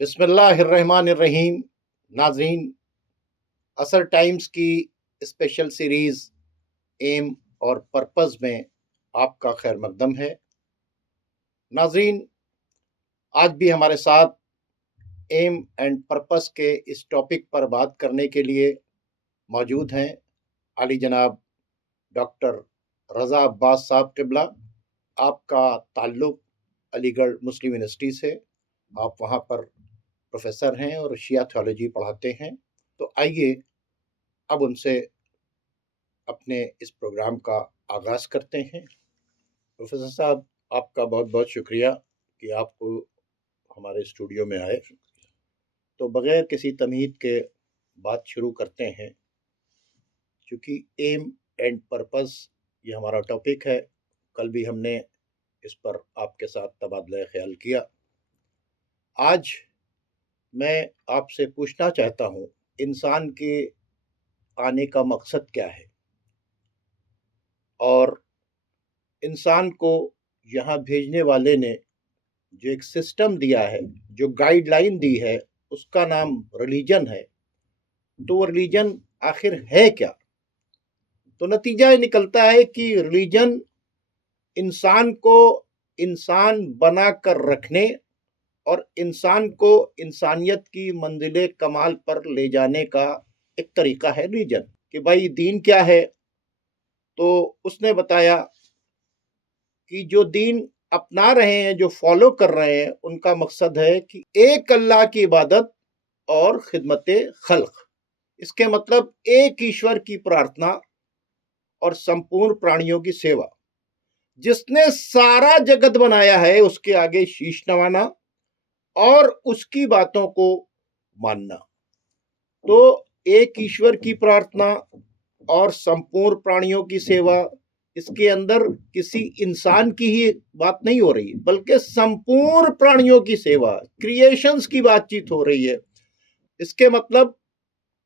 بسم اللہ الرحمن الرحیم. ناظرین، اثر ٹائمز کی اسپیشل سیریز ایم اور پرپز میں آپ کا خیر مقدم ہے. ناظرین، آج بھی ہمارے ساتھ ایم اینڈ پرپز کے اس ٹاپک پر بات کرنے کے لیے موجود ہیں علی جناب ڈاکٹر رضا عباس صاحب قبلہ. آپ کا تعلق علی گڑھ مسلم یونیورسٹی سے، آپ وہاں پر پروفیسر ہیں اور شیعہ تھیولوجی پڑھاتے ہیں. تو آئیے اب ان سے اپنے اس پروگرام کا آغاز کرتے ہیں. پروفیسر صاحب، آپ کا بہت بہت شکریہ کہ آپ کو ہمارے اسٹوڈیو میں آئے. تو بغیر کسی تمہید کے بات شروع کرتے ہیں. چونکہ ایم اینڈ پرپز یہ ہمارا ٹاپک ہے، کل بھی ہم نے اس پر آپ کے ساتھ تبادلہ خیال کیا. آج میں آپ سے پوچھنا چاہتا ہوں، انسان کے آنے کا مقصد کیا ہے، اور انسان کو یہاں بھیجنے والے نے جو ایک سسٹم دیا ہے، جو گائیڈ لائن دی ہے، اس کا نام ریلیجن ہے. تو وہ ریلیجن آخر ہے کیا؟ تو نتیجہ یہ نکلتا ہے کہ ریلیجن انسان کو انسان بنا کر رکھنے اور انسان کو انسانیت کی منزل کمال پر لے جانے کا ایک طریقہ ہے ریلیجن. کہ بھائی دین کیا ہے؟ تو اس نے بتایا کہ جو دین اپنا رہے ہیں، جو فالو کر رہے ہیں، ان کا مقصد ہے کہ ایک اللہ کی عبادت اور خدمت خلق. اس کے مطلب ایک ایشور کی پرارتھنا اور سمپورن پرانیوں کی سیوا. جس نے سارا جگت بنایا ہے اس کے آگے شیش نوانا اور اس کی باتوں کو ماننا. تو ایک ایشور کی پرارتھنا اور سمپورن پرانیوں کی سیوا، اس کے اندر کسی انسان کی ہی بات نہیں ہو رہی، بلکہ سمپورن پرانیوں کی سیوا، کریشنز کی بات چیت ہو رہی ہے. اس کے مطلب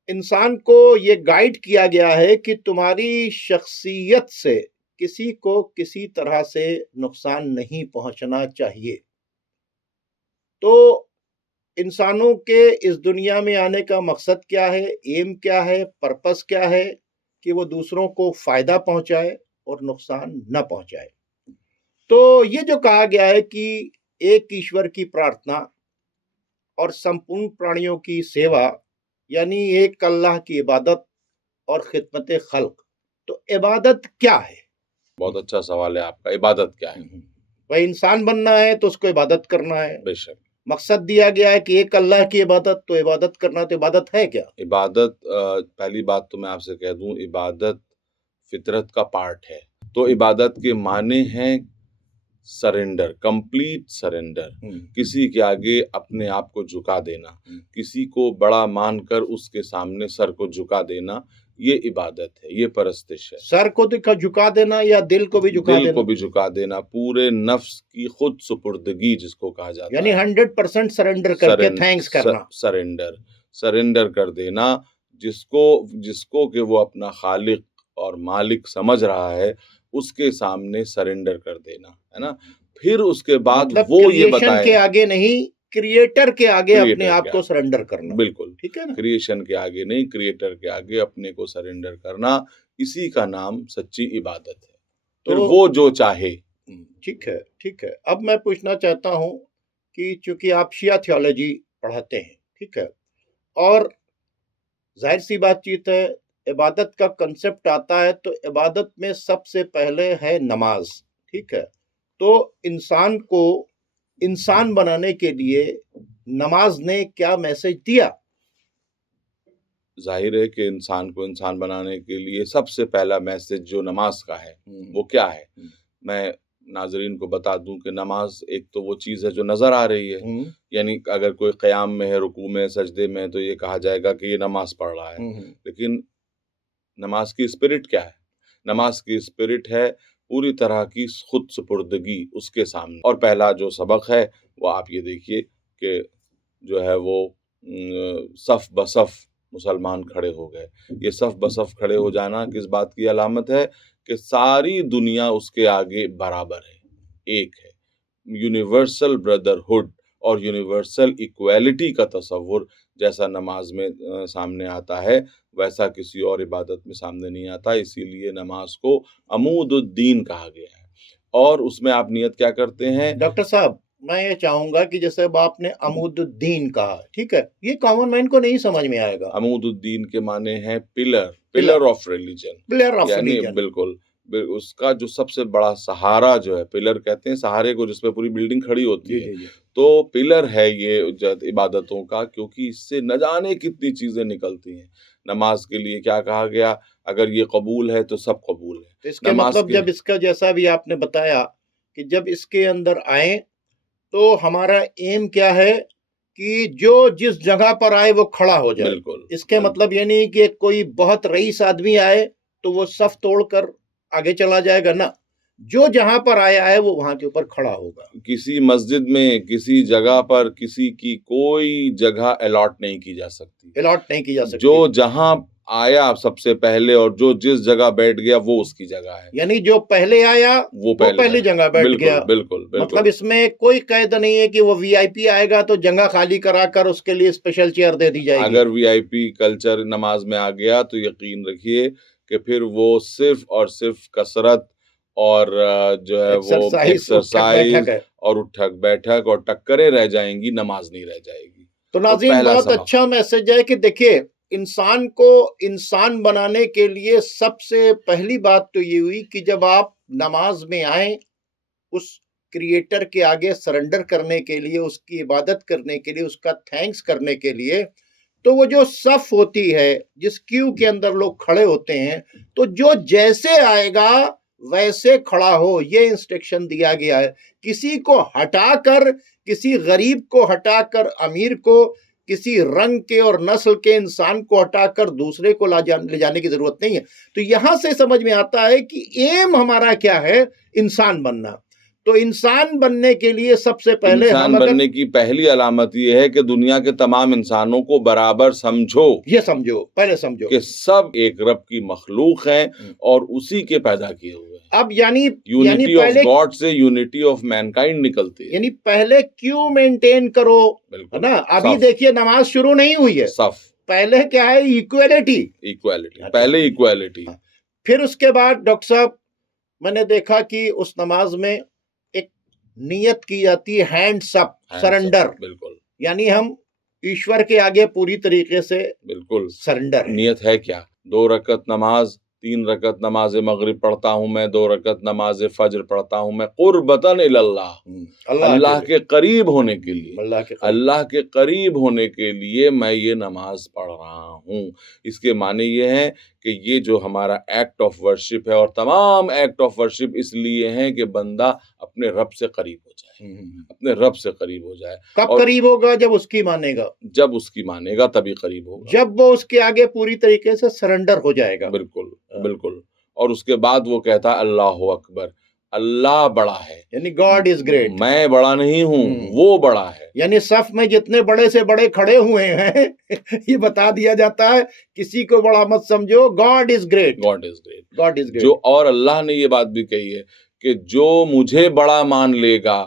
انسان کو یہ گائیڈ کیا گیا ہے کہ تمہاری شخصیت سے کسی کو کسی طرح سے نقصان نہیں پہنچنا چاہیے. تو انسانوں کے اس دنیا میں آنے کا مقصد کیا ہے، ایم کیا ہے، پرپس کیا ہے؟ کہ وہ دوسروں کو فائدہ پہنچائے اور نقصان نہ پہنچائے. تو یہ جو کہا گیا ہے کہ ایک ایشور کی پرارتھنا اور سمپورن پرانیوں کی سیوا، یعنی ایک اللہ کی عبادت اور خدمت خلق. تو عبادت کیا ہے؟ بہت اچھا سوال ہے آپ کا. عبادت کیا ہے؟ بھائی انسان بننا ہے تو اس کو عبادت کرنا ہے. بے شک مقصد دیا گیا ہے کہ ایک اللہ کی عبادت، تو عبادت کرنا. تو عبادت ہے کیا؟ عبادت پہلی بات تو میں آپ سے کہہ دوں، عبادت فطرت کا پارٹ ہے. تو عبادت کے معنی ہیں سرنڈر، کمپلیٹ سرنڈر. کسی کے آگے اپنے آپ کو جھکا دینا، کسی کو بڑا مان کر اس کے سامنے سر کو جھکا دینا، یہ عبادت ہے، یہ پرستش ہے. سر کو جھکا دینا یا دل کو بھی جھکا دینا؟ دل کو بھی جھکا دینا، پورے نفس کی خود سپردگی جس کو کہا جاتا یعنی ہے، 100% سرنڈر کر کے تھینکس کرنا. سرنڈر کر دینا. جس کو کہ وہ اپنا خالق اور مالک سمجھ رہا ہے، اس کے سامنے سرنڈر کر دینا ہے نا. پھر اس کے بعد مطلب وہ یہ کریشن کے آگے نہیں، کریٹر کے آگے اپنے آپ کو سرنڈر کرنا. بالکل ٹھیک ہے نا؟ کریشن کے آگے نہیں، کریٹر کے آگے اپنے کو سرنڈر کرنا، اسی کا نام سچی عبادت ہے. پھر وہ جو چاہے. ٹھیک ہے، ٹھیک ہے. اب میں پوچھنا چاہتا ہوں کہ چونکہ آپ شیعہ تھیولوجی پڑھاتے ہیں، ٹھیک ہے، اور ظاہر سی بات چیت ہے، عبادت کا کنسپٹ آتا ہے تو عبادت میں سب سے پہلے ہے نماز. ٹھیک ہے. تو انسان کو انسان بنانے کے لیے نماز نے کیا میسج دیا؟ ظاہر ہے کہ انسان کو انسان بنانے کے لیے سب سے پہلا میسج جو نماز کا ہے وہ کیا ہے؟ میں ناظرین کو بتا دوں کہ نماز ایک تو وہ چیز ہے جو نظر آ رہی ہے. یعنی اگر کوئی قیام میں ہے، رکوع میں، سجدے میں، تو یہ کہا جائے گا کہ یہ نماز پڑھ رہا ہے. لیکن نماز کی اسپرٹ کیا ہے؟ نماز کی اسپرٹ ہے پوری طرح کی خود سپردگی اس کے سامنے. اور پہلا جو سبق ہے وہ آپ یہ دیکھیے کہ جو ہے وہ صف بصف مسلمان کھڑے ہو گئے. یہ صف بصف کھڑے ہو جانا کس بات کی علامت ہے؟ کہ ساری دنیا اس کے آگے برابر ہے، ایک ہے. یونیورسل بردرہڈ اور یونیورسل ایکویلٹی کا تصور جیسا نماز میں سامنے آتا ہے ویسا کسی اور عبادت میں سامنے نہیں آتا. اسی لیے نماز کو عمود الدین کہا گیا ہے. اور اس میں آپ نیت کیا کرتے ہیں؟ ڈاکٹر صاحب میں یہ چاہوں گا کہ جیسے اب آپ نے عمود الدین کہا، ٹھیک ہے، یہ کامن مین کو نہیں سمجھ میں آئے گا. عمود الدین کے معنی ہے pillar of religion, pillar of یعنی ریلیجن. بالکل اس کا جو سب سے بڑا سہارا جو ہے، پلر کہتے ہیں سہارے کو جس پہ پوری بلڈنگ کھڑی ہوتی ہے. تو پلر ہے یہ عبادتوں کا، کیونکہ اس سے نہ جانے کتنی چیزیں نکلتی ہیں. نماز کے لیے کیا کہا گیا؟ اگر یہ قبول ہے تو سب قبول ہے. تو اس کے مطلب جب اس کا جیسا بھی آپ نے بتایا کہ جب اس کے اندر آئیں تو ہمارا ایم کیا ہے کہ جو جس جگہ پر آئے وہ کھڑا ہو جائے. بالکل. اس کے مطلب یہ نہیں کہ کوئی بہت رئیس آدمی آئے تو وہ صف توڑ کر آگے چلا جائے گا، نا، جو جہاں پر آیا ہے وہ وہاں کے اوپر کھڑا ہوگا. کسی مسجد میں کسی جگہ پر کسی کی کوئی جگہ الاٹ نہیں کی جا سکتی. جو جہاں آیا سب سے پہلے اور جو جس جگہ بیٹھ گیا وہ اس کی جگہ ہے. یعنی جو پہلے آیا وہ پہلی جگہ بیٹھ گیا. بالکل. مطلب اس میں کوئی قید نہیں ہے کہ وہ وی آئی پی آئے گا تو جگہ خالی کرا کر اس کے لیے اسپیشل چیئر دے دی جائے گی. اگر وی آئی پی کلچر نماز میں آ گیا تو یقین رکھیے کہ پھر وہ صرف اور صرف کثرت اور جو ہے وہ ایکسرسائز اور اٹھک بیٹھک اور ٹکریں رہ جائیں گی، نماز نہیں رہ جائے گی. تو ناظرین بہت اچھا میسج ہے کہ دیکھیے انسان کو انسان بنانے کے لیے سب سے پہلی بات تو یہ ہوئی کہ جب آپ نماز میں آئیں اس کریٹر کے آگے سرنڈر کرنے کے لیے، اس کی عبادت کرنے کے لیے، اس کا تھینکس کرنے کے لیے، تو وہ جو صف ہوتی ہے جس کیو کے اندر لوگ کھڑے ہوتے ہیں تو جو جیسے آئے گا ویسے کھڑا ہو، یہ انسٹرکشن دیا گیا ہے. کسی کو ہٹا کر، کسی غریب کو ہٹا کر امیر کو، کسی رنگ کے اور نسل کے انسان کو ہٹا کر دوسرے کو لے جانے کی ضرورت نہیں ہے. تو یہاں سے سمجھ میں آتا ہے کہ ایم ہمارا کیا ہے؟ انسان بننا. تو انسان بننے کے لیے سب سے پہلے انسان بننے کی پہلی علامت یہ ہے کہ دنیا کے تمام انسانوں کو برابر سمجھو. یہ سمجھو، پہلے سمجھو کہ سب ایک رب کی مخلوق ہیں اور اسی کے پیدا کیے ہوئے ہیں. اب یعنی یونٹی آف گاڈ سے یونٹی آف مینکائنڈ نکلتی ہے. یعنی پہلے کیوں مینٹین کرو نا. ابھی دیکھیے نماز شروع نہیں ہوئی ہے، صف پہلے کیا ہے؟ ایکویلٹی. پہلے ایکویلٹی. پھر اس کے بعد ڈاکٹر صاحب میں نے دیکھا کہ اس نماز میں ایک نیت کی جاتی ہے، ہینڈز اپ، سرنڈر. بالکل. یعنی ہم ایشور کے آگے پوری طریقے سے بالکل سرنڈر. نیت ہے کیا؟ 2 رکعت نماز، 3 رکعت نماز مغرب پڑھتا ہوں میں، 2 رکعت نماز فجر پڑھتا ہوں میں، قربتاً اللہ، اللہ کے قریب ہونے کے لیے، اللہ کے قریب ہونے کے لیے میں یہ نماز پڑھ رہا ہوں. اس کے معنی یہ ہے کہ یہ جو ہمارا ایکٹ آف ورشپ ہے، اور تمام ایکٹ آف ورشپ اس لیے ہیں کہ بندہ اپنے رب سے قریب ہو جائے، اپنے رب سے قریب ہو جائے. کب قریب ہوگا؟ جب اس کی مانے گا. جب اس کی مانے گا تبھی قریب ہوگا، جب وہ اس کے آگے پوری طریقے سے سرنڈر ہو جائے گا. بالکل. اور اس کے بعد وہ کہتا ہے اللہ اکبر، اللہ بڑا ہے، یعنی گاڈ از گریٹ. میں بڑا نہیں ہوں، وہ بڑا ہے. یعنی صف میں جتنے بڑے سے بڑے کھڑے ہوئے ہیں یہ بتا دیا جاتا ہے کسی کو بڑا مت سمجھو، گاڈ از گریٹ. جو اور اللہ نے یہ بات بھی کہی ہے کہ جو مجھے بڑا مان لے گا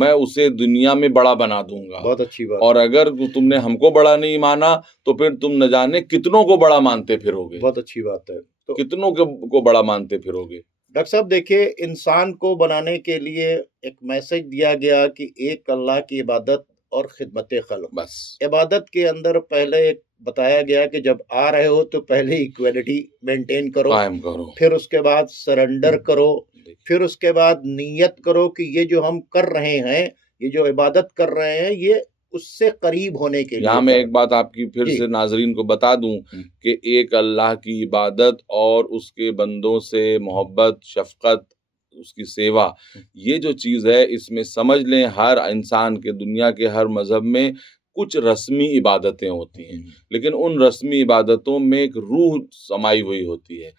میں اسے دنیا میں بڑا بنا دوں گا. بہت اچھی بات. اور اگر تم نے ہم کو بڑا نہیں مانا تو پھر تم نہ جانے کتنوں کو بڑا مانتے پھرو گے. بہت اچھی بات ہے. تو کتنوں کو بڑا مانتے پھرو گے. ڈاکٹر صاحب دیکھیے انسان کو بنانے کے لیے ایک میسج دیا گیا کہ ایک اللہ کی عبادت اور خدمت خلق. بس عبادت کے اندر پہلے ایک بتایا گیا کہ جب آ رہے ہو تو پہلے ایکویلٹی مینٹین کرو، قائم کرو، پھر اس کے بعد سرنڈر کرو، پھر اس کے بعد نیت کرو کہ یہ جو ہم کر رہے ہیں، یہ جو عبادت کر رہے ہیں، یہ اس سے قریب ہونے کے لیے. یہاں میں ایک بات آپ کی پھر سے ناظرین کو بتا دوں کہ ایک اللہ کی عبادت اور اس کے بندوں سے محبت، شفقت، اس کی سیوا، یہ جو چیز ہے اس میں سمجھ لیں ہر انسان کے دنیا کے ہر مذہب میں کچھ رسمی عبادتیں ہوتی ہیں، لیکن ان رسمی عبادتوں میں ایک روح سمائی ہوئی ہوتی ہے.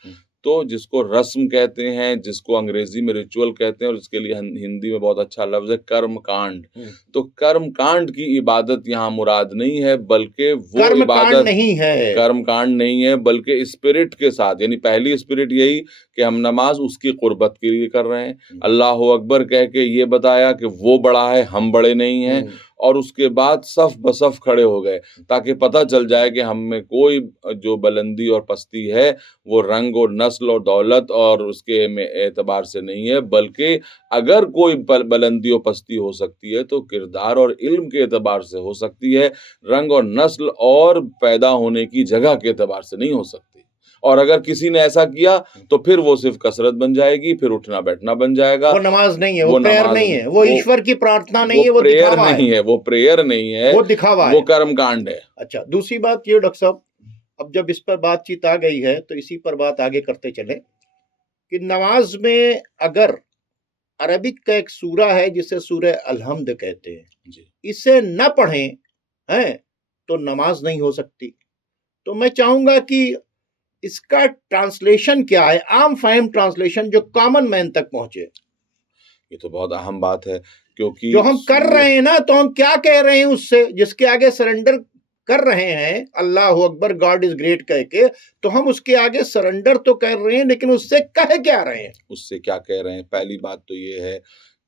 تو جس کو رسم کہتے ہیں، جس کو انگریزی میں ریچول کہتے ہیں، اور اس کے لیے ہندی میں بہت اچھا لفظ ہے کرم کانڈ. تو کرم کانڈ کی عبادت یہاں مراد نہیں ہے، بلکہ وہ عبادت نہیں ہے، کرم کانڈ نہیں ہے، بلکہ اسپرٹ کے ساتھ. یعنی پہلی اسپرٹ یہی کہ ہم نماز اس کی قربت کے لیے کر رہے ہیں. اللہ اکبر کہہ کے یہ بتایا کہ وہ بڑا ہے، ہم بڑے نہیں ہیں، اور اس کے بعد صف بصف کھڑے ہو گئے تاکہ پتہ چل جائے کہ ہم میں کوئی جو بلندی اور پستی ہے وہ رنگ اور نسل اور دولت اور اس کے اعتبار سے نہیں ہے، بلکہ اگر کوئی بلندی اور پستی ہو سکتی ہے تو کردار اور علم کے اعتبار سے ہو سکتی ہے، رنگ اور نسل اور پیدا ہونے کی جگہ کے اعتبار سے نہیں ہو سکتی. اور اگر کسی نے ایسا کیا تو پھر وہ صرف کثرت بن جائے گی، پھر اٹھنا بیٹھنا بن جائے گا. وہ نماز نہیں ہے، وہ پریئر نہیں ہے، وہ ایشور کی پرارتھنا نہیں ہے، وہ پریئر دکھاوا نہیں ہے، وہ پریئر نہیں ہے، وہ دکھاوا ہے، وہ کرم کانڈ ہے. اچھا دوسری بات یہ ڈاکٹر صاحب، اب جب اس پر بات چیت آ گئی ہے تو اسی پر بات آگے کرتے چلیں کہ نماز میں اگر عربک کا ایک سورہ ہے جسے سورہ الحمد کہتے ہیں، جی اسے نہ پڑھیں ہیں تو نماز نہیں ہو سکتی. تو میں چاہوں گا کہ اس کا ٹرانسلیشن کیا ہے، عام فہم ٹرانسلیشن جو کامن مین تک پہنچے. یہ تو بہت اہم بات ہے، کیونکہ جو ہم کر رہے ہیں نا تو ہم کیا کہہ رہے ہیں اس سے، جس کے آگے سرنڈر کر رہے ہیں اللہ اکبر گاڈ از گریٹ کہہ کے، تو ہم اس کے آگے سرنڈر تو کر رہے ہیں لیکن اس سے کہہ کیا رہے ہیں. اس سے کیا کہہ رہے ہیں؟ پہلی بات تو یہ ہے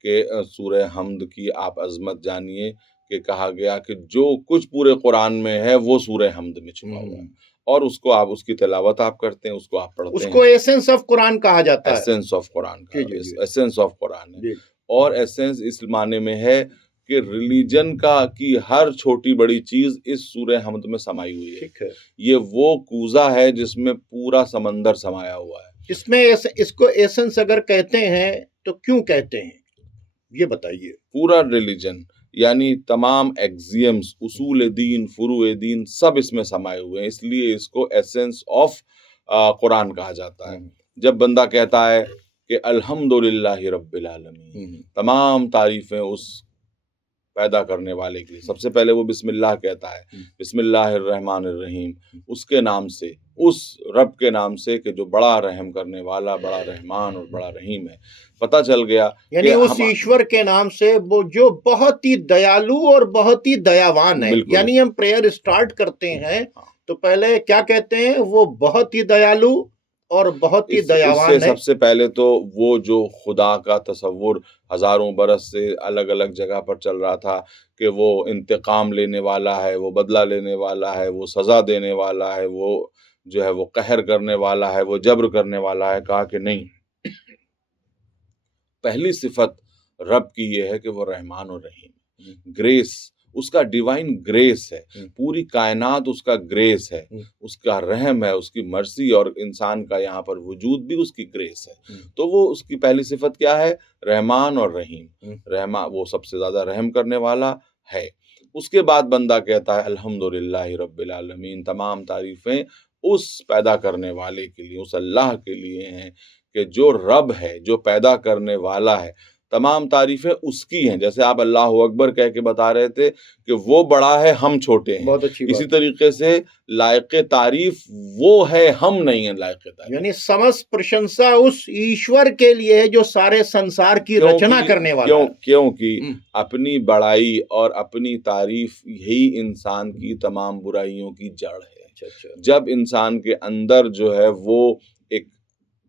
کہ سورہ حمد کی آپ عظمت جانیے کہ کہا گیا کہ جو کچھ پورے قرآن میں ہے وہ سورہ حمد میں چھپا ہوا ہے، اور اس کو آپ اس کی تلاوت آپ کرتے ہیں، اس کو آپ پڑھتے ہیں. اس کو ایسنس آف قرآن کہا جاتا ہے، ایسنس آف قرآن کا، جی. ایسنس آف قرآن ہے. جی. اور ایسنس اس معنی میں ہے کہ ریلیجن کی ہر چھوٹی بڑی چیز اس سورہ حمد میں سمائی ہوئی ہے. ٹھیک ہے، یہ وہ کوزہ ہے جس میں پورا سمندر سمایا ہوا ہے. اس میں اس کو ایسنس اگر کہتے ہیں تو کیوں کہتے ہیں یہ بتائیے. پورا ریلیجن یعنی تمام ایگزیمز، اصول دین، فروع دین، سب اس میں سمائے ہوئے ہیں، اس لیے اس کو ایسنس آف قرآن کہا جاتا ہے. جب بندہ کہتا ہے کہ الحمدللہ رب العالمین، تمام تعریفیں اس پیدا کرنے والے کے لیے، سب سے پہلے وہ بسم اللہ کہتا ہے، بسم اللہ الرحمن الرحیم، اس کے نام سے، اس رب کے نام سے کہ جو بڑا رحم کرنے والا، بڑا رحمان اور بڑا رحیم ہے. پتہ چل گیا یعنی اس ایشور کے نام سے وہ جو بہت ہی دیالو اور بہت ہی دیاوان ہے. یعنی ہم پریئر سٹارٹ کرتے ہیں تو پہلے کیا کہتے ہیں؟ وہ بہت ہی دیالو اور بہت ہی دیاوان ہے. سب سے پہلے تو وہ جو خدا کا تصور ہزاروں برس سے الگ الگ جگہ پر چل رہا تھا کہ وہ انتقام لینے والا ہے، وہ بدلہ لینے والا ہے، وہ سزا دینے والا ہے، وہ جو ہے وہ قہر کرنے والا ہے، وہ جبر کرنے والا ہے، کہا کہ نہیں، پہلی صفت رب کی یہ ہے کہ وہ رحمان اور رحیم. گریس اس کا ڈیوائن گریس ہے، پوری کائنات اس کا گریس ہے، اس کا رحم ہے، اس کی مرسی، اور انسان کا یہاں پر وجود بھی اس کی گریس ہے. تو وہ اس کی پہلی صفت کیا ہے؟ رحمان اور رحیم. رحمان وہ سب سے زیادہ رحم کرنے والا ہے. اس کے بعد بندہ کہتا ہے الحمدللہ رب العالمین، تمام تعریفیں اس پیدا کرنے والے کے لیے، اس اللہ کے لیے ہیں کہ جو رب ہے، جو پیدا کرنے والا ہے، تمام تعریفیں اس کی ہیں. جیسے آپ اللہ اکبر کہہ کے بتا رہے تھے کہ وہ بڑا ہے، ہم چھوٹے ہیں، بہت اچھی بات. اسی طریقے سے لائق تعریف وہ ہے، ہم نہیں ہیں لائق تعریف. یعنی سمست پرشنسا اس ایشور کے لیے ہے جو سارے سنسار کی رچنا کرنے والا ہے. کیونکہ اپنی بڑائی اور اپنی تعریف یہی انسان کی تمام برائیوں کی جڑ ہے. جب انسان کے اندر جو ہے وہ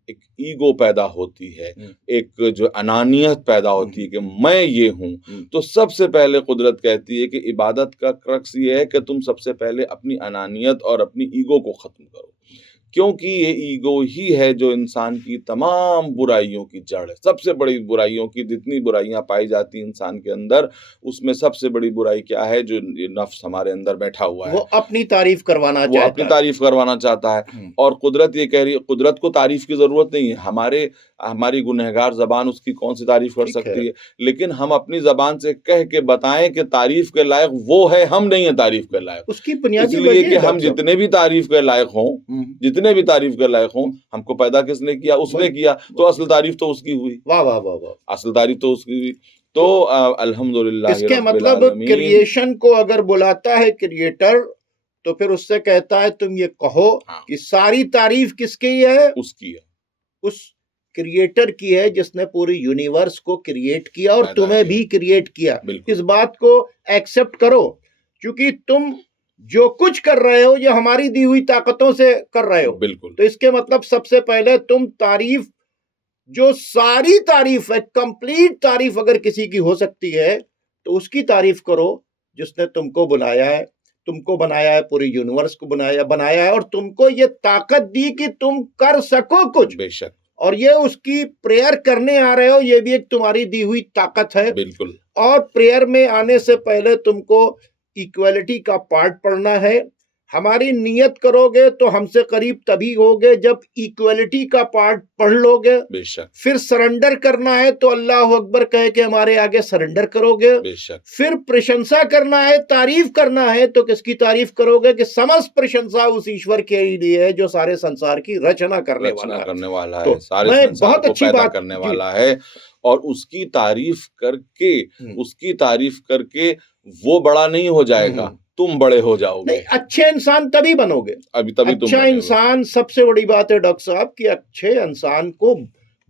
ایک ایگو پیدا ہوتی ہے، ایک جو انانیت پیدا ہوتی ہے کہ میں یہ ہوں، تو سب سے پہلے قدرت کہتی ہے کہ عبادت کا کرکس یہ ہے کہ تم سب سے پہلے اپنی انانیت اور اپنی ایگو کو ختم کرو، کیونکہ یہ ایگو ہی ہے جو انسان کی تمام برائیوں کی جڑ ہے. سب سے بڑی برائیوں کی جتنی برائیاں پائی جاتی ہیں انسان کے اندر، اس میں سب سے بڑی برائی کیا ہے؟ جو نفس ہمارے اندر بیٹھا ہوا ہے، وہ اپنی تعریف کروانا چاہتا ہے، وہ اپنی تعریف کروانا چاہتا ہے. اور قدرت یہ کہہ رہی ہے، قدرت کو تعریف کی ضرورت نہیں ہے. ہماری گنہگار زبان اس کی کون سی تعریف کر سکتی ہے؟ لیکن ہم اپنی زبان سے کہہ کے بتائیں کہ تعریف کے لائق وہ ہے، ہم نہیں ہیں تعریف کے لائق. اس کی بنیادی اس لیے کہ ہم جتنے بھی تعریف کے لائق ہوں، جتنے بھی تعریف کے لائق ہوں، ہم کو پیدا کس نے کیا؟ اس نے کیا. تو اصل تعریف تو اس کی ہوئی. واہ واہ واہ واہ، اصل تعریف تو اس کی ہوئی. تو الحمدللہ اس کے مطلب کریشن کو اگر بلاتا ہے کریٹر تو پھر اس سے کہتا ہے تم یہ کہو کہ ساری تعریف کس کی ہے؟ اس کی ہے. اس کریٹر کی ہے جس نے پوری یونیورس کو کریٹ کیا اور پیدا تمہیں کیا۔ بھی کریٹ کیا. بالکل اس بات کو ایکسپٹ کرو، کیونکہ تم جو کچھ کر رہے ہو یہ ہماری دی ہوئی طاقتوں سے کر رہے ہو. بالکل تو اس کے مطلب سب سے پہلے تم تعریف، جو ساری تعریف ہے، کمپلیٹ تعریف اگر کسی کی ہو سکتی ہے تو اس کی تعریف کرو جس نے تم کو بلایا ہے، تم کو بنایا ہے، پوری یونیورس کو بنایا ہے اور تم کو یہ طاقت دی کہ تم کر سکو کچھ. بے شک اور یہ اس کی پریئر کرنے آ رہے ہو، یہ بھی ایک تمہاری دی ہوئی طاقت ہے. بالکل اور پریئر میں آنے سے پہلے تم کو ایکویلٹی کا پارٹ پڑھنا ہے. ہماری نیت کرو گے تو ہم سے قریب تبھی ہوگے جب ایکویلٹی کا پارٹ پڑھ لو گے. بے شک پھر سرنڈر کرنا ہے تو اللہ اکبر کہہ کے ہمارے آگے سرنڈر کرو گے. بے شک پھر پرشنسا کرنا ہے، تعریف کرنا ہے تو کس کی تعریف کرو گے کہ سمست پرشنسا اس ایشور کے لیے ہے جو سارے سنسار کی رچنا کرنے والا ہے. کرنے والا تو ہے، سارے میں سنسار بہت کو اچھی پیدا بات کرنے جی والا ہے، اور اس کی تعریف کر کے اس کی تعریف کر کے وہ بڑا نہیں ہو جائے گا، تم بڑے ہو جاؤ گے. نہیں، اچھے انسان تبھی بنو گے. تبھی تم اچھا بنے گے. انسان سب سے بڑی بات ہے ڈاکٹر صاحب کہ اچھے انسان کو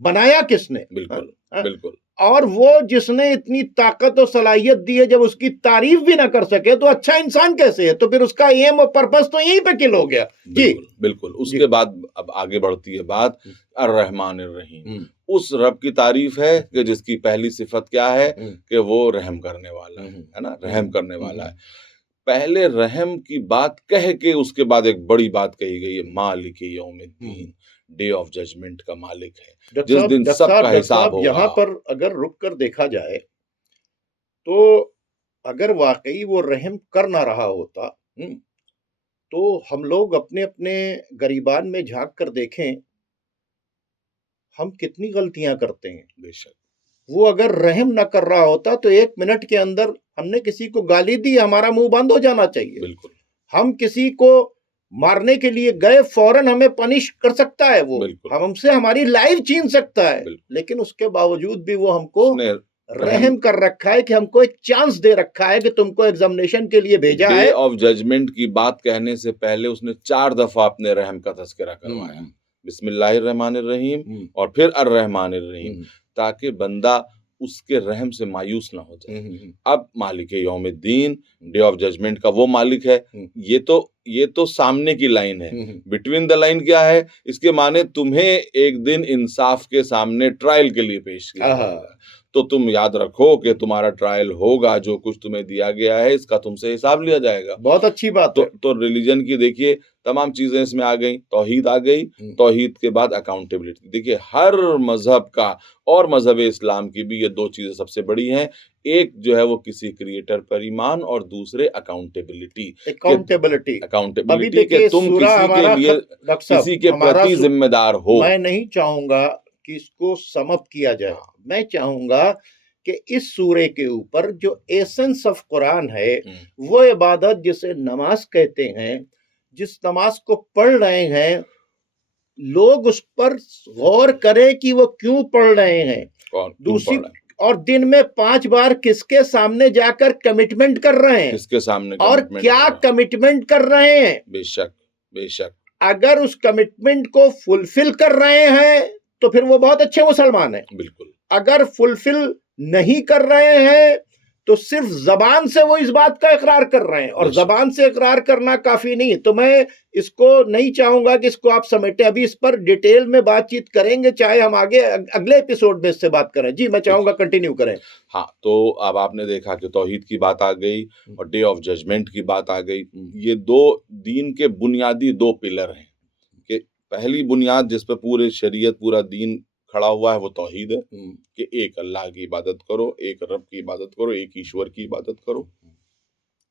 بنایا کس نے؟ بالکل ہاں؟ بالکل اور وہ جس نے اتنی طاقت و صلاحیت دی ہے، جب اس کی تعریف بھی نہ کر سکے تو اچھا انسان کیسے ہے؟ تو پھر اس کا ایم اور پرپس تو یہیں پہ کل ہو گیا. جی بالکل بالکل. اس کے بعد اب آگے بڑھتی ہے بات الرحمن الرحیم. اس رب کی تعریف ہے کہ جس کی پہلی صفت کیا ہے کہ وہ رحم کرنے والا ہے نا، رحم کرنے والا ہے. پہلے رحم کی بات کہہ کے اس کے بعد ایک بڑی بات کہی گئی ہے، مالک یوم الدین، ڈے آف ججمنٹ کا مالک ہے، جس دن سب کا حساب ہوگا. یہاں پر اگر رک کر دیکھا جائے تو اگر واقعی وہ رحم کر نہ رہا ہوتا تو ہم لوگ اپنے اپنے گریبان میں جھانک کر دیکھیں ہم کتنی غلطیاں کرتے ہیں. بے شک وہ اگر رحم نہ کر رہا ہوتا تو 1 منٹ کے اندر ہم نے کسی کو گالی دی، ہمارا منہ بند ہو جانا چاہیے. بالکل ہم کسی کو مارنے کے لیے گئے، فوراً ہمیں پنش کر سکتا ہے، وہ ہم سے ہماری لائف چھین سکتا ہے، لیکن اس کے باوجود بھی وہ ہم کو رحم کر رکھا ہے کہ ہم کو ایک چانس دے رکھا ہے کہ تم کو ایگزامینیشن کے لیے بھیجا ہے. ڈے آف ججمنٹ کی بات کہنے سے پہلے اس نے 4 دفعہ اپنے رحم کا تذکرہ کروایا، بسم اللہ الرحمن الرحیم اور پھر الرحمن الرحیم، تاکہ بندہ اس کے رحم سے مایوس نہ ہو جائے. اب مالک یوم الدین، ڈے آف ججمنٹ کا وہ مالک ہے. یہ تو سامنے کی لائن ہے. بٹوین دا لائن کیا ہے؟ اس کے معنی تمہیں ایک دن انصاف کے سامنے ٹرائل کے لیے پیش کیا جائے گا. تو تم یاد رکھو کہ تمہارا ٹرائل ہوگا، جو کچھ تمہیں دیا گیا ہے اس کا تم سے حساب لیا جائے گا. بہت اچھی بات ہے. تو ریلیجن کی دیکھیے تمام چیزیں اس میں آ گئیں. توحید آ گئی، توحید کے بعد اکاؤنٹیبلٹی. دیکھیے ہر مذہب کا اور مذہب اسلام کی بھی یہ 2 چیزیں سب سے بڑی ہیں. ایک جو ہے وہ کسی کریٹر پر ایمان، اور دوسرے اکاؤنٹیبلٹی کہ تم کسی کے لیے کسی کے پرتی ذمہ دار ہو. میں نہیں چاہوں گا کہ اس کو سم اپ کیا جائے. میں چاہوں گا کہ اس سورے کے اوپر جو ایسنس آف قرآن ہے، وہ عبادت جسے نماز کہتے ہیں، جس نماز کو پڑھ رہے ہیں لوگ اس پر غور کریں کہ وہ کیوں پڑھ رہے ہیں. دوسری، اور دن میں 5 بار کس کے سامنے جا کر کمٹمنٹ کر رہے ہیں، کس کے سامنے اور کیا کمٹمنٹ کر رہے ہیں. بے شک بے شک. اگر اس کمٹمنٹ کو فلفل کر رہے ہیں تو پھر وہ بہت اچھے مسلمان ہیں. بالکل. اگر فلفل نہیں کر رہے ہیں تو صرف زبان سے وہ اس بات کا اقرار کر رہے ہیں، اور زبان سے اقرار کرنا کافی نہیں. تو میں اس کو نہیں چاہوں گا کہ اس کو آپ سمیٹیں. ابھی اس پر ڈیٹیل میں بات چیت کریں گے، چاہے ہم آگے اگلے ایپیسوڈ میں اس سے بات کریں. جی میں چاہوں گا کنٹینیو کریں. ہاں، تو اب آپ نے دیکھا کہ توحید کی بات آ گئی اور ڈے آف ججمنٹ کی بات آ گئی. یہ 2 دین کے بنیادی 2 پلر ہیں. کہ پہلی بنیاد جس پہ پورے شریعت، پورا دین کھڑا ہوا ہے وہ توحید ہے، کہ ایک اللہ کی عبادت کرو، ایک رب کی عبادت کرو، ایک ایشور کی عبادت کرو.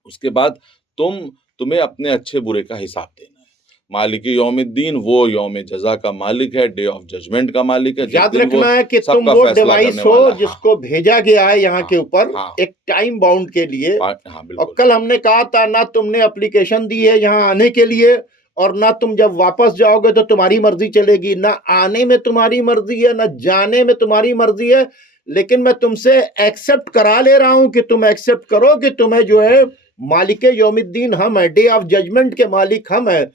اس کے بعد تمہیں اپنے اچھے برے کا حساب دینا ہے. مالک یوم الدین وہ یوم جزا کا مالک ہے، ڈے آف ججمنٹ کا مالک ہے. یاد رکھنا ہے کہ تم وہ ڈیوائس ہو جس کو بھیجا گیا ہے یہاں کے اوپر ایک ٹائم باؤنڈ کے لیے. اور کل ہم نے کہا تھا نہ تم نے اپلیکیشن دی ہے یہاں آنے کے لیے، اور نہ تم جب واپس جاؤ گے تو تمہاری مرضی چلے گی. نہ آنے میں تمہاری مرضی ہے، نہ جانے میں تمہاری مرضی ہے. لیکن میں تم سے ایکسپٹ کرا لے رہا ہوں کہ تم ایکسپٹ کرو کہ تمہیں جو ہے مالک یوم الدین ہم ہے، ڈے آف ججمنٹ کے مالک ہم ہیں.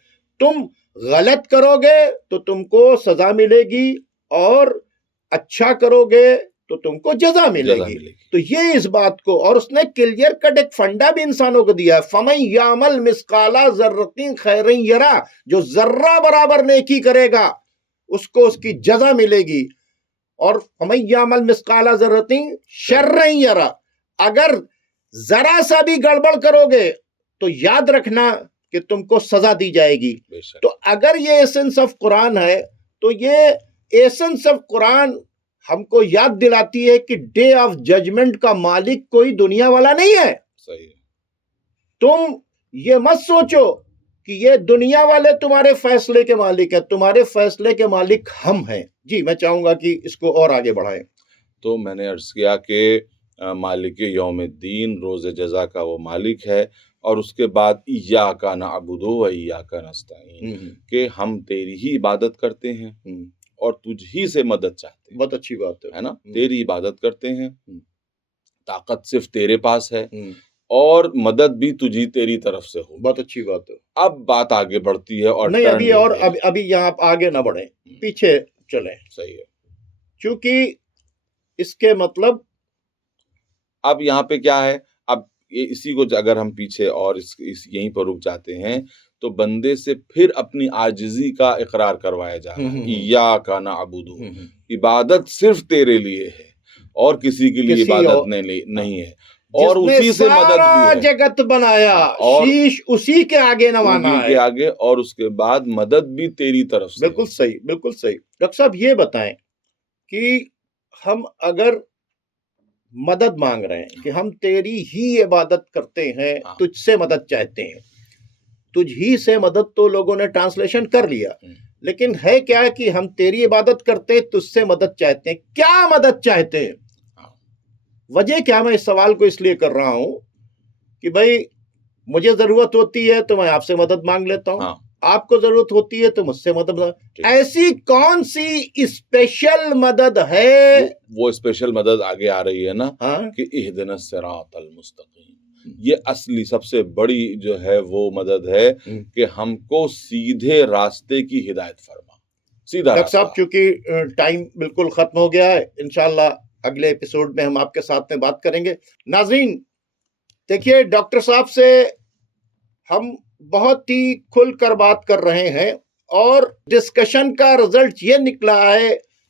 تم غلط کرو گے تو تم کو سزا ملے گی، اور اچھا کرو گے تو تم کو جزا ملے گی. تو یہ اس بات کو، اور اس نے کلیئر کٹ ایک فنڈا بھی انسانوں کو دیا ہے، فَمَن يَعْمَلْ مِثْقَالَ ذَرَّةٍ خَيْرًا يَرَهُ، جو ذرہ برابر نیکی کرے گا اس کو اس کی جزا ملے گی. اور فَمَن يَعْمَلْ مِثْقَالَ ذَرَّةٍ شَرًّا يَرَهُ، اگر ذرا سا بھی گڑبڑ کرو گے تو یاد رکھنا کہ تم کو سزا دی جائے گی. تو اگر یہ ایسنس آف قرآن ہے تو یہ ایسنس آف قرآن ہم کو یاد دلاتی ہے کہ ڈے آف ججمنٹ کا مالک کوئی دنیا والا نہیں ہے. صحیح. تم یہ مت سوچو کہ یہ دنیا والے تمہارے فیصلے کے مالک ہیں، تمہارے فیصلے کے مالک ہم ہیں. جی میں چاہوں گا کہ اس کو اور آگے بڑھائیں. تو میں نے عرض کیا کہ مالک یوم الدین، روز جزا کا وہ مالک ہے، اور اس کے بعد ایاک نعبد و ایاک نستعین، کہ ہم تیری ہی عبادت کرتے ہیں اور تجھ ہی سے مدد چاہتے ہیں. بہت اچھی بات ہے نا، تیری عبادت کرتے ہیں، طاقت صرف تیرے پاس ہے اور مدد بھی تجھی تیری طرف سے ہو. بہت اچھی بات ہے. اب بات آگے بڑھتی ہے اور نہیں ابھی یہاں آگے نہ بڑھیں، پیچھے چلیں. صحیح ہے. چونکہ اس کے مطلب اب یہاں پہ کیا ہے، اب اسی کو اگر ہم پیچھے اور یہیں پر رک جاتے ہیں تو بندے سے پھر اپنی عاجزی کا اقرار کروایا جا رہا ہے. ایاک نعبد، عبادت صرف تیرے لیے ہے اور کسی کے لیے عبادت نہیں ہے، اور اسی سے مدد بھی ہے. جگت بنایا شیش اسی کے آگے نوانا ہے، آگے، اور اس کے بعد مدد بھی تیری طرف سے. بالکل صحیح، بالکل صحیح. ڈاکٹر صاحب یہ بتائیں کہ ہم اگر مدد مانگ رہے ہیں کہ ہم تیری ہی عبادت کرتے ہیں، تجھ سے مدد چاہتے ہیں، تجھ ہی سے مدد تو لوگوں نے ٹرانسلیشن کر لیا، لیکن ہے کیا کہ ہم تیری عبادت کرتے ہیں، تجھ سے مدد چاہتے ہیں. کیا مدد چاہتے ہیں؟ وجہ کیا؟ میں اس سوال کو اس لیے کر رہا ہوں کہ بھائی مجھے ضرورت ہوتی ہے تو میں آپ سے مدد مانگ لیتا ہوں، آپ کو ضرورت ہوتی ہے تو مجھ سے مدد. ایسی کون سی اسپیشل مدد ہے؟ وہ اسپیشل مدد آگے آ رہی ہے نا، کہ اہدنا الصراط المستقیم. یہ اصلی سب سے بڑی جو ہے وہ مدد ہے کہ ہم کو سیدھے راستے کی ہدایت فرما. سیدھا ڈاکٹر صاحب چونکہ ٹائم بالکل ختم ہو گیا ہے، انشاءاللہ اگلے ایپیسوڈ میں ہم آپ کے ساتھ میں بات کریں گے. ناظرین دیکھیے، ڈاکٹر صاحب سے ہم بہت ہی کھل کر بات کر رہے ہیں اور ڈسکشن کا رزلٹ یہ نکلا ہے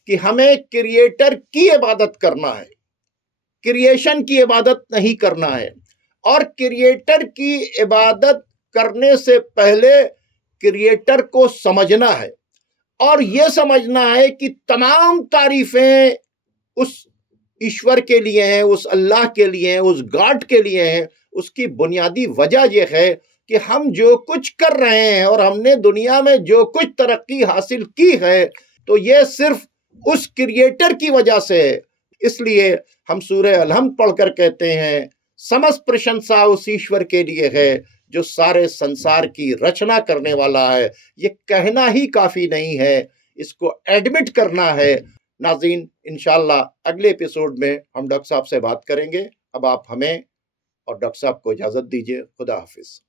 کہ ہمیں کریٹر کی عبادت کرنا ہے، کریشن کی عبادت نہیں کرنا ہے. اور کریٹر کی عبادت کرنے سے پہلے کریٹر کو سمجھنا ہے، اور یہ سمجھنا ہے کہ تمام تعریفیں اس ایشور کے لیے ہیں، اس اللہ کے لیے ہیں، اس گاڈ کے لیے ہیں. اس کی بنیادی وجہ یہ ہے کہ ہم جو کچھ کر رہے ہیں اور ہم نے دنیا میں جو کچھ ترقی حاصل کی ہے تو یہ صرف اس کریٹر کی وجہ سے ہے. اس لیے ہم سورہ الحمد پڑھ کر کہتے ہیں سمست پرشنسا اس ایشور کے لیے ہے جو سارے سنسار کی رچنا کرنے والا ہے. یہ کہنا ہی کافی نہیں ہے، اس کو ایڈمٹ کرنا ہے. ناظرین انشاءاللہ اگلے ایپیسوڈ میں ہم ڈاکٹر صاحب سے بات کریں گے. اب آپ ہمیں اور ڈاکٹر صاحب کو اجازت دیجیے. خدا حافظ.